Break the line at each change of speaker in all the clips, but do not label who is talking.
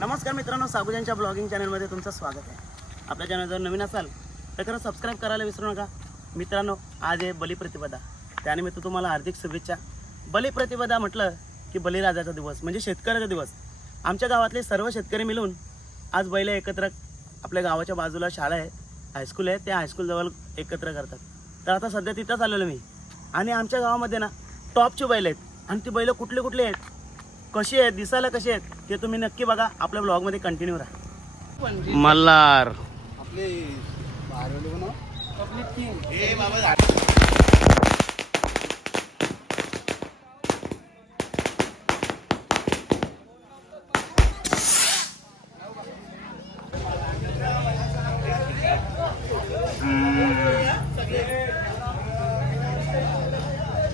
नमस्कार मित्रांनो साबुजांच्या ब्लॉगिंग चॅनलमध्ये तुमचं स्वागत आहे. आपल्या चॅनल जर नवीन असाल तर खरं सबस्क्राईब करायला विसरू नका. मित्रांनो आज आहे बलिप्रतिपदा त्यानिमित्त तुम्हाला हार्दिक शुभेच्छा. बलिप्रतिपदा म्हटलं की बलिराजाचा दिवस म्हणजे शेतकऱ्याचा दिवस. आमच्या गावातले सर्व शेतकरी मिळून आज बैल एकत्र आपल्या गावाच्या बाजूला शाळा आहे हायस्कूल आहे. त्या हायस्कूलजवळ एकत्र करतात. तर आता सध्या तिथंच आलेलो मी. आणि आमच्या गावामध्ये ना टॉपची बैल आहेत. आणि ती बैलं कुठले कुठले आहेत? कशी आहेत? दिसायला कशी आहेत? ते तुम्ही नक्की बघा. आपल्या ब्लॉगमध्ये कंटिन्यू राहा. मल्हार.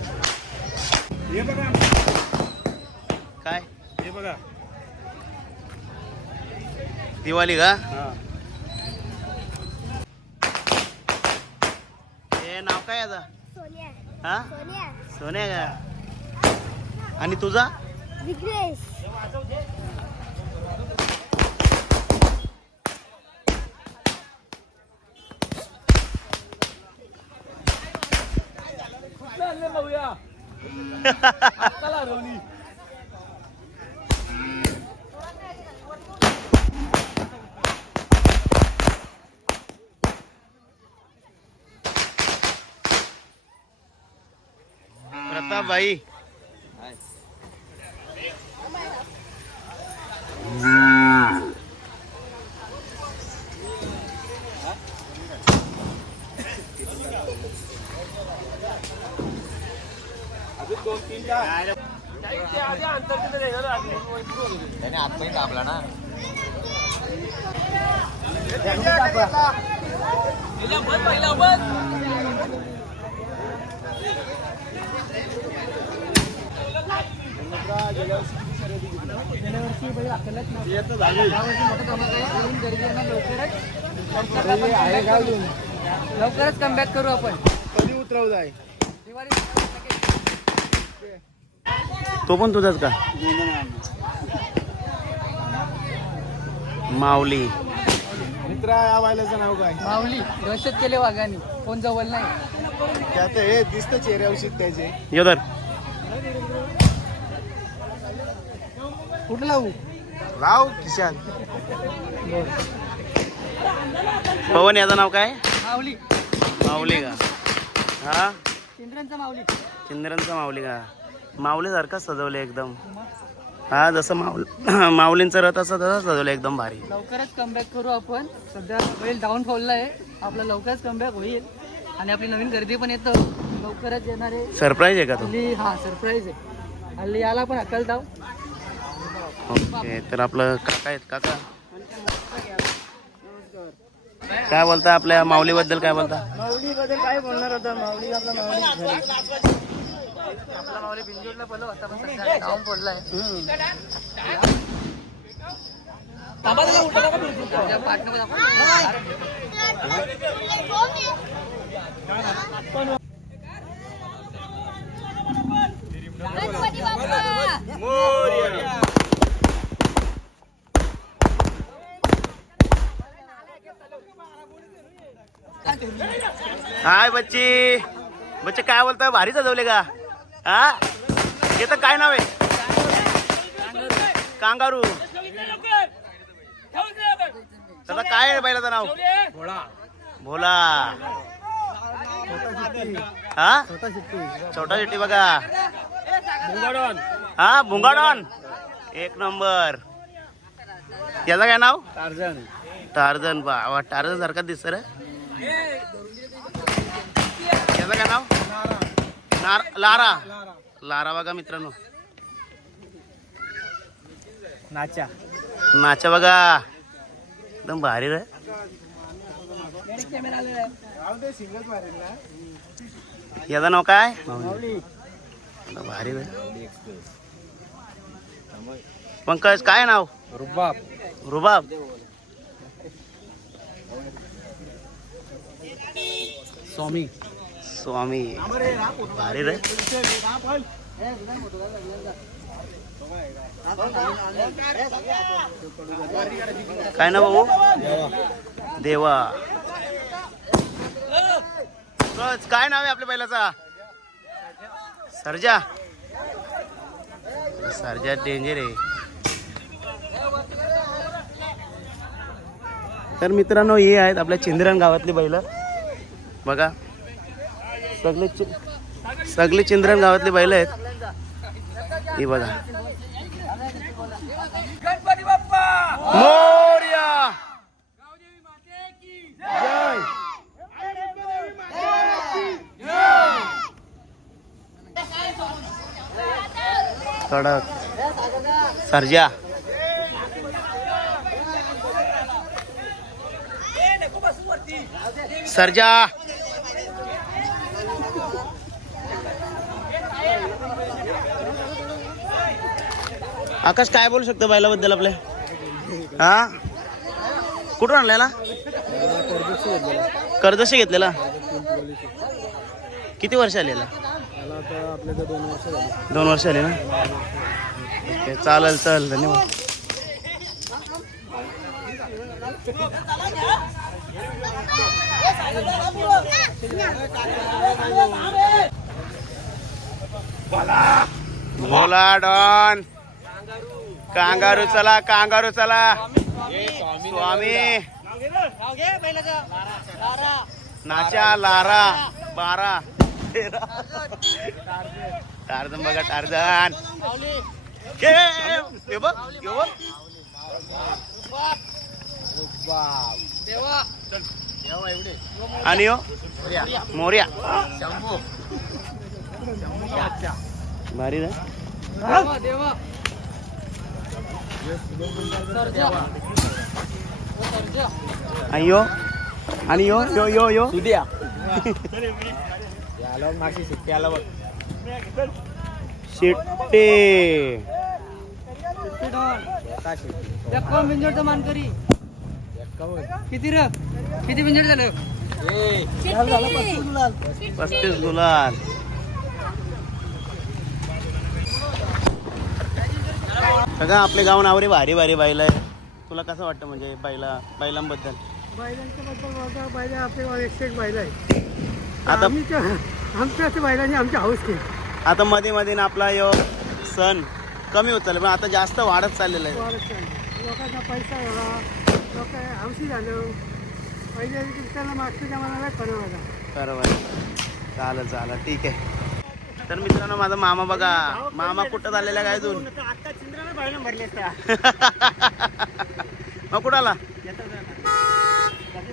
हे बघा
काय
हे बघा
दिवाळी का?
हा.
नाव काय आता?
सोनिया.
हा?
सोनिया.
सोन्या का? आणि तुझा?
विघ्नेश
प्रताप भाई
त्याने आतमध्ये दाबला ना
लवकरच कमबॅक करू आपण.
कधी उतरव जाय?
तो पण तुझाच का? माऊली.
मित्रा या बायलाचं नाव काय?
माऊली. दहशत केले वाघाने. कोण जवळ नाही.
त्यात हे दिसतं चेहऱ्यावशी त्याचे.
योदर
कुठं लावू? लाव किशान
पवन याचं नाव काय?
माऊली.
माऊली का? हा?
चंद्रांचा माऊली.
चिंद्रांचा माऊली का? माऊलीसारखं सजवलं एकदम. हा जसं माऊल माऊलींचं रथ असं तसं सजवलं एकदम भारी.
लवकरच कमबॅक करू आपण. सध्या बैल डाऊन फॉलला आहे आपला लवकरच कमबॅक होईल. आणि आपली नवीन गर्दी पण येतं. लवकरच येणारे.
सरप्राईज आहे का तो?
हल्ली हा सरप्राईज आहे. हल्ली याला पण अकल डाव
ओके तर आपलं काका आहेत काका. काय बोलता आपल्या माऊलीबद्दल काय बोलता?
माऊली बद्दल काय बोलणार होता माऊली आपला माऊली आपला माऊली बिंजोडला बोलव होता पण डाऊन पडलाय.
हाय बच्ची. बच्चे काय बोलताय? भारी सजवले का? हा? येतं काय नाव आहे? कांगारू. त्याला काय आहे बैलाचं नाव? भोला. हा? छोटा शिट्टी बघा. हा भुंगाडॉन. एक नंबर. याचं काय नाव?
टार्झन
टार्झन बा टार्झन सारखा दिसत रे. याचं काय नाव नार लारा. लारा बघा मित्रांनो.
नाचा.
नाचा बघा. एकदम भारी रे. याचं नाव काय? भारी रे. पंकज काय नाव?
रुबाब.
रुबाब.
स्वामी.
स्वामी. भारी रे. काय ना भाऊ? देवा. काय नाव आहे आपल्या बैलाचा? सरजा. सरजा डेंजर आहे. तर मित्रांनो हे आहेत आपल्या चिंद्रण गावातली बैल. बघा. सगळे सगळे चिंद्रन गावातले बैल आहेत. हे बघा. मोर्या! कडक सर्जा. सर्जा. आकाश काय बोलू शकतो बैलाबद्दल आपल्या हा? कुठून आणलेला? कर्जशी घेतलेला? किती वर्ष आलेला? दोन वर्ष आले ना? ओके, चालेल चालेल धन्यवाद. बोला डॉन. कांगारू चला कांगारू चला. स्वामी. नाचा लारा. बारा. टार्जन बघा टार्जन. आणि हो मोर्या. भारी ना
देवा देवा सर्जा ओ सर्जा
आणि यो आणि यो? यो यो यो?
उद्या आला मागची सुट्टी आला बघ
शिट्टे.
बिंजोडचं मानकरी किती र? किती बिंजोड झालं?
पस्तीस गुलाल. सगळं आपले गाव नावरे भारी भारी बैल आहे. तुला कसं वाटतं म्हणजे बैला बैलांबद्दल?
बैलांच्या बद्दल बोलता बैला आपले एकशे एक बैल आहे.
आता
आम्ही त्या- आमच्या त्या बैलांनी आमची हाऊस केली.
आता मध्ये मध्ये ना आपला यो सण कमी होत चालला पण आता जास्त वाढत चाललेला आहे.
लोकांचा पैसा झाला लोक हौशी झालं. पहिले त्यांना मागच्या जमान्याला बघा
बरोबर. चालेल चालेल. ठीक आहे. तर मित्रांनो माझा मामा बघा. मामा कुठं चाललेला काय अजून? मग कुठं आला?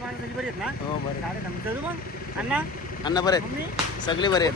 माणसं बरी
हो बरं
अण्णा?
अण्णा? सगळे बरे